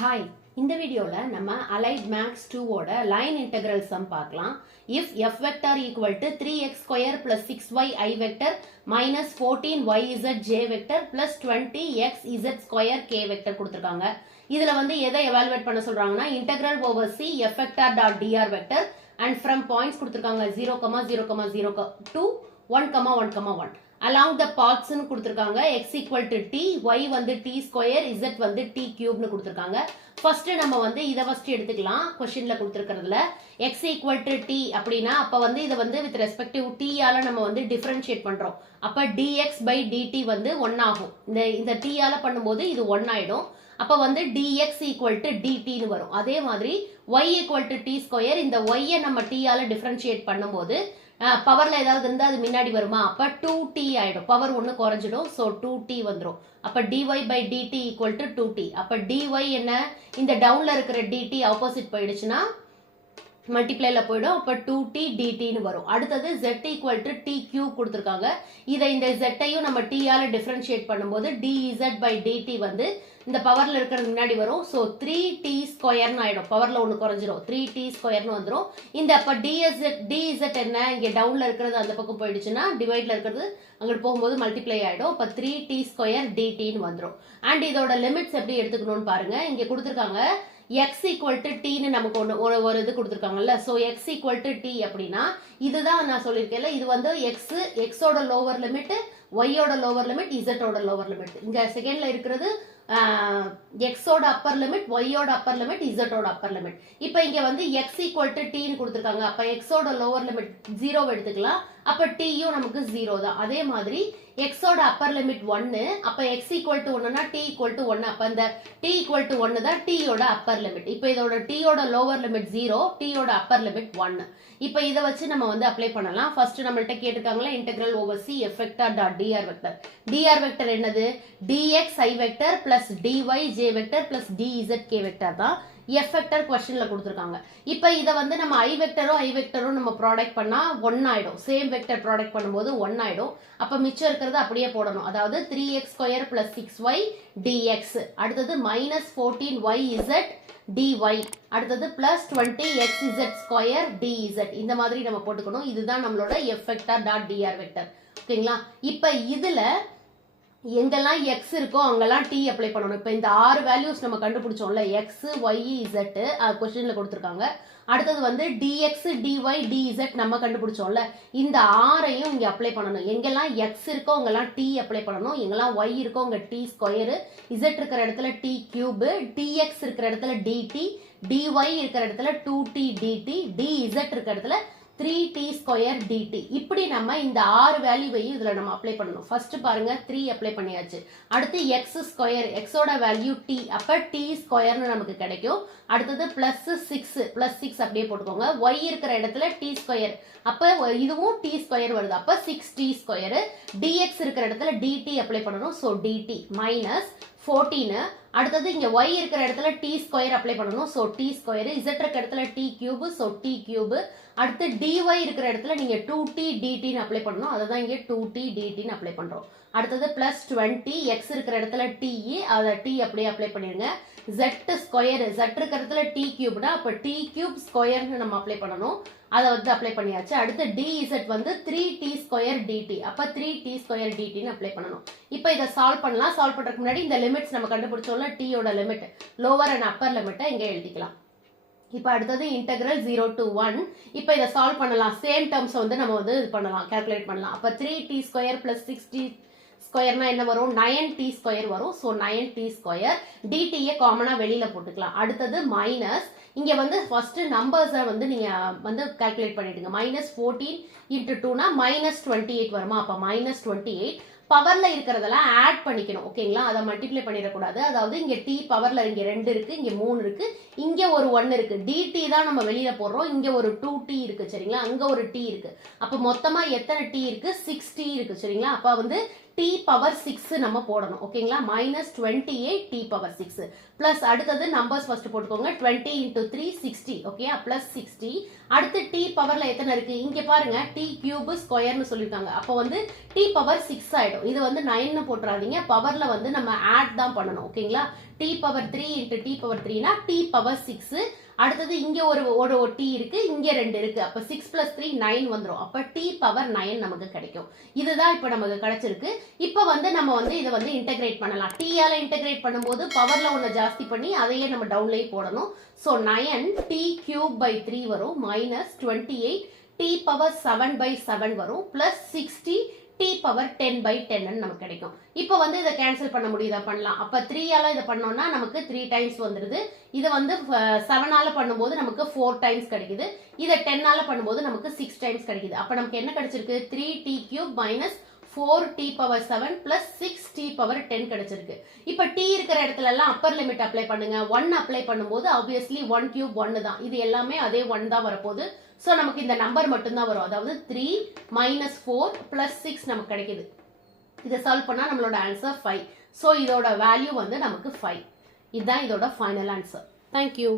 Hi, இந்த வீடியோவில் நம்ம அலைட் மேக்ஸ் 2 ஓட லைன் இன்டெக்ரல் சம் பார்க்கலாம். If f vector equal to 3x square plus 6y i vector minus 14yz j vector plus 20xz square k vector கொடுத்துருக்காங்க. இதில் வந்து எதை எவாலுவேட் பண்ண சொல்கிறாங்கன்னா integral over c f vector dot dr vector and from points கொடுத்துருக்காங்க 0,0,0 to 1,1,1 along the paths னு கொடுத்திருக்காங்க. x equal to t, y வந்து t square, z வந்து t cube னு கொடுத்திருக்காங்க. ஃபர்ஸ்ட் நம்ம வந்து இத ஃபர்ஸ்ட் எடுத்துக்கலாம். क्वेश्चनல கொடுத்திருக்கிறதுல x equal to t அப்படினா அப்ப வந்து இத வந்து with respect to t ஆல நம்ம வந்து டிஃபரன்ஷியேட் பண்றோம். அப்ப dx by dt வந்து 1 ஆகும். இந்த t ஆல பண்ணும்போது இது 1 ஆயிடும். அப்ப வந்து dx equal to dt னு வரும். அதே மாதிரி y equal to t square, இந்த y ய நம்ம t ஆல டிஃபரன்ஷியேட் பண்ணும்போது பவர்ல ஏதாவது இருந்தா அது முன்னாடி வருமா? அப்ப 2t ஆயிடும். பவர் ஒன்னு குறைஞ்சிடும். சோ 2t வந்துரும். அப்ப dy by dt equal to 2t. அப்ப dy என்ன? இந்த டவுன்ல இருக்கிற dt ஆப்போசிட் போயிடுச்சுன்னா மல்டிப்ளைல போயிடும். அப்ப 2t dt னு வரும். அடுத்தது z equal to t cube கொடுத்திருக்காங்க. இந்த z ஐயும் நம்ம t ஆல டிஃபரன்ஷியேட் பண்ணும்போது dz by dt வந்து இந்த பவர்ல இருக்கிறது முன்னாடி வரும். சோ 3t ஸ்கொயர் னு ஆயிடும். பவர்ல ஒன்னு குறைஞ்சிரும். 3t ஸ்கொயர் னு வந்துரும். இந்த அப்ப dz என்ன? இங்க டவுன்ல இருக்கிறது அந்த பக்கம் போயிடுச்சுன்னா டிவைட்ல இருக்கிறது அங்கிட்டு போகும்போது மல்டிப்ளை ஆயிடும். அப்ப 3t ஸ்கொயர் dt னு வந்துரும். அண்ட் இதோட லிமிட்ஸ் எப்படி எடுத்துக்கணும்னு பாருங்க. இங்க கொடுத்திருக்காங்க x equal to t னு நமக்கு ஒரு இது கொடுத்திருக்காங்கல்ல. So x equal to t அப்படினா இதுதான் நான் சொல்லிருக்கேன்ல, இது வந்து x ஓட லோவர் லிமிட், y ஓட லோவர் லிமிட், z ஓட லோவர் லிமிட். இங்க செகண்ட்ல இருக்கிறது x ஓட அப்பர் லிமிட், y ஓட அப்பர் லிமிட், z ஓட அப்பர் லிமிட். இப்போ இங்க வந்து x equal to t னு கொடுத்திருக்காங்க. அப்ப x ஓட லோவர் லிமிட் 0 எடுத்துக்கலாம். அப்ப t யும் நமக்கு 0 தான். அதே மாதிரி x ஓட அப்பர் லிமிட் 1, அப்ப x equal to 1 னா t equal to 1. அப்ப இந்த t equal to 1 தான் t ஓட அப்பர் லிமிட். இப்போ இதோட t ஓட லோவர் லிமிட் 0, t ஓட அப்பர் லிமிட் 1. இப்போ இத வச்சு நம்ம வந்து அப்ளை பண்ணலாம். ஃபர்ஸ்ட் நம்மள்ட்ட கேட்டிருக்காங்களா integral over c f vector dot dr vector. dr vector என்னது? dx i vector plus dy j vector plus dz k vector தான் f வெக்டர் क्वेश्चनல கொடுத்திருக்காங்க. இப்போ இத வந்து நம்ம i வெக்டரும் நம்ம ப்ராடக்ட் பண்ணா 1 ஆயிடும். சேம் வெக்டர் ப்ராடக்ட் பண்ணும்போது 1 ஆயிடும். அப்ப மிச்சம் இருக்கிறது அப்படியே போடணும். அதாவது 3x square plus 6y dx, அடுத்தது மைனஸ் 14yz dy, அடுத்தது பிளஸ் 20xz ஸ்கொயர் dz. இந்த மாதிரி நம்ம போட்டுக்கணும். இதுதான் நம்மளோட f vector dot dr vector. ஓகேங்களா? இப்போ இதுல எங்கெல்லாம் x இருக்கோ அங்கெல்லாம் t அப்ளை பண்ணணும். இப்போ இந்த 6 வேல்யூஸ் நம்ம கண்டுபிடிச்சோம்ல, x y z क्वेश्चनல கொடுத்திருக்காங்க. அடுத்தது வந்து dx dy dz நம்ம கண்டுபிடிச்சோம்ல, இந்த 6ஐயும் இங்க அப்ளை பண்ணணும். எங்கெல்லாம் x இருக்கோ அங்கெல்லாம் t அப்ளை பண்ணணும். எங்கெல்லாம் y இருக்கோ அங்க t ஸ்கொயர், z இருக்கிற இடத்துல t கியூப், dx இருக்கிற இடத்துல dt, dy இருக்கிற இடத்துல 2t dt, dz இருக்கிற இடத்துல 3t ஸ்கொயர் dt. இப்படி நம்ம இந்த 6 வேல்யூவையும் இதுல நம்ம அப்ளை பண்ணணும். ஃபர்ஸ்ட் பாருங்க 3 அப்ளை பண்ணியாச்சு. அடுத்து x ஸ்கொயர், x ஓட வேல்யூ t, அப்ப t ஸ்கொயர்னு நமக்கு கிடைக்கும். அடுத்தது பிளஸ் 6 அப்படியே போட்டுக்கோங்க. y இருக்கிற இடத்துல t ஸ்கொயர், அப்ப இதுவும் t ஸ்கொயர் வருது. அப்ப 6t ஸ்கொயர். dx இருக்கிற இடத்துல dt அப்ளை பண்ணணும். So dt minus 14. அடுத்தது இங்க y இருக்கிற இடத்துல t ஸ்கொயர் அப்ளை பண்ணணும். So t square. z இருக்கிற இடத்துல t cube, so t cube. அடுத்து dy இருக்கிற இடத்துல நீங்க 2t dt னு அப்ளை பண்ணணும். அததான் இங்க 2t dt னு அப்ளை பண்றோம். அடுத்தது பிளஸ் 20, x இருக்கிற இடத்துல t, அத t அப்படியே அப்ளை பண்ணிருங்க. z ஸ்கொயர், z இருக்கிற இடத்துல t கியூப்னா அப்ப t கியூப் ஸ்கொயர்னு நம்ம அப்ளை பண்ணணும். அதை வந்து அப்ளை பண்ணியாச்சு. அடுத்து dz வந்து 3t ஸ்கொயர் dt, அப்ப 3t ஸ்கொயர் dt னு அப்ளை பண்ணணும். இப்போ இதை சால்வ் பண்ணலாம். சால்வ் பண்றதுக்கு முன்னாடி இந்த லிமிட்ஸ் நம்ம கண்டுபிடிச்சோம்ல, t யோட லிமிட், லோவர் அண்ட் அப்பர் லிமிட்டை இங்க எழுதிக்கலாம். இப்போ அடுத்தது இன்டெக்ரல் 0 to 1. இப்போ இதை சால்வ் பண்ணலாம். சேம் டேர்ம்ஸ் வந்து நம்ம வந்து இது பண்ணலாம், கால்குலேட் பண்ணலாம். அப்ப 3t ஸ்கொயர் பிளஸ் 6t ஸ்கொயர்னா என்ன வரும்? 9t ஸ்கொயர் வரும். So 9t square. dt ய காமனா வெளியில போட்டுக்கலாம். அடுத்தது மைனஸ், இங்க வந்து ஃபர்ஸ்ட் நம்பர்ஸை வந்து நீங்க வந்து கால்குலேட் பண்ணிடுங்க. மைனஸ் 14 இன்டு 2னா மைனஸ் 28 வருமா? அப்ப மைனஸ் 28. பவர்ல இருக்கிறதெல்லாம் ஆட் பண்ணிக்கணும். ஓகேங்களா? அதை மல்டிப்ளை பண்ணிடக்கூடாது. அதாவது இங்க t பவர்ல இங்க 2 இருக்கு, இங்க 3 இருக்கு, இங்க ஒரு 1 இருக்கு. dt தான் நம்ம வெளியில போடுறோம். இங்க ஒரு 2t இருக்கு. சரிங்களா? அங்க ஒரு t இருக்கு. அப்ப மொத்தமா எத்தனை t இருக்கு? 6t இருக்கு. சரிங்களா? அப்ப வந்து t பவர் 6 நம்ம போடணும். ஓகேங்களா? மைனஸ் 28 t பவர் 6 பிளஸ் அடுத்தது நம்பர்ஸ் ஃபர்ஸ்ட் போட்டுக்கோங்க. 20 இன்டூ 3 60. Okay, plus 60. அடுத்து t பவர்ல எத்தனை இருக்கு? இங்க பாருங்க, t கியூப் ஸ்கொயர்னு சொல்லிருக்காங்க. அப்போ வந்து t பவர் 6 ஆயிடும். இது வந்து 9 போட்டுறாதீங்க. பவர்ல வந்து நம்ம ஆட் தான் பண்ணணும். ஓகேங்களா? t power 3 into t power 3னா t பவர் 6. அடுத்தது இங்க ஒரு t இருக்கு, இங்க 2 இருக்கு. அப்ப 6 plus 3 9 வந்துரும். அப்ப t பவர் 9 நமக்கு கிடைக்கும். இதுதான் இப்ப நமக்கு கிடைச்சிருக்கு. இப்ப நம்ம இதை இன்டகிரேட் பண்ணலாம். t ஆல இன்டகிரேட் பண்ணும்போது பவர்ல ஒண்ணு ஜாஸ்தி பண்ணி அதையே நம்ம டவுன்லயே போடணும். சோ 9 t cube by 3 வரும் minus 28 t பவர் 7 by 7 வரும் plus 60 t பவர் 10 by 10 நமக்கு கிடைக்கும். இப்போ இதை கேன்சல் பண்ண முடியுதா? பண்ணலாம். அப்ப 3 ஆல இதை பண்ணோம்னா நமக்கு 3 டைம்ஸ் வந்துருது. இது 7 ஆல பண்ணும்போது நமக்கு 4 டைம்ஸ் கிடைக்குது. இதை 10 ஆல பண்ணும்போது நமக்கு 6 டைம்ஸ் கிடைக்குது. அப்ப நமக்கு என்ன கிடைச்சிருக்கு? 3t cube minus 4t power 7 plus 6t power 10 கிடைச்சிருக்கு. இப்ப t இருக்கிற இடத்துல எல்லாம் அப்பர் லிமிட் அப்ளை பண்ணுங்க. 1 அப்ளை பண்ணும்போது ஆப்வியஸ்லி 1 cube 1 தான். இது எல்லாமே அதே 1 தான் வரப்போகுது. சோ நமக்கு இந்த நம்பர் மட்டும் தான் வரும். அதாவது 3 minus 4 plus 6 நமக்கு கிடைக்குது. இதை சால்வ் பண்ணா நம்மளோட ஆன்சர் 5. சோ இதோட வேல்யூ நமக்கு 5. இதுதான் இதோட ஃபைனல் ஆன்சர். Thank you.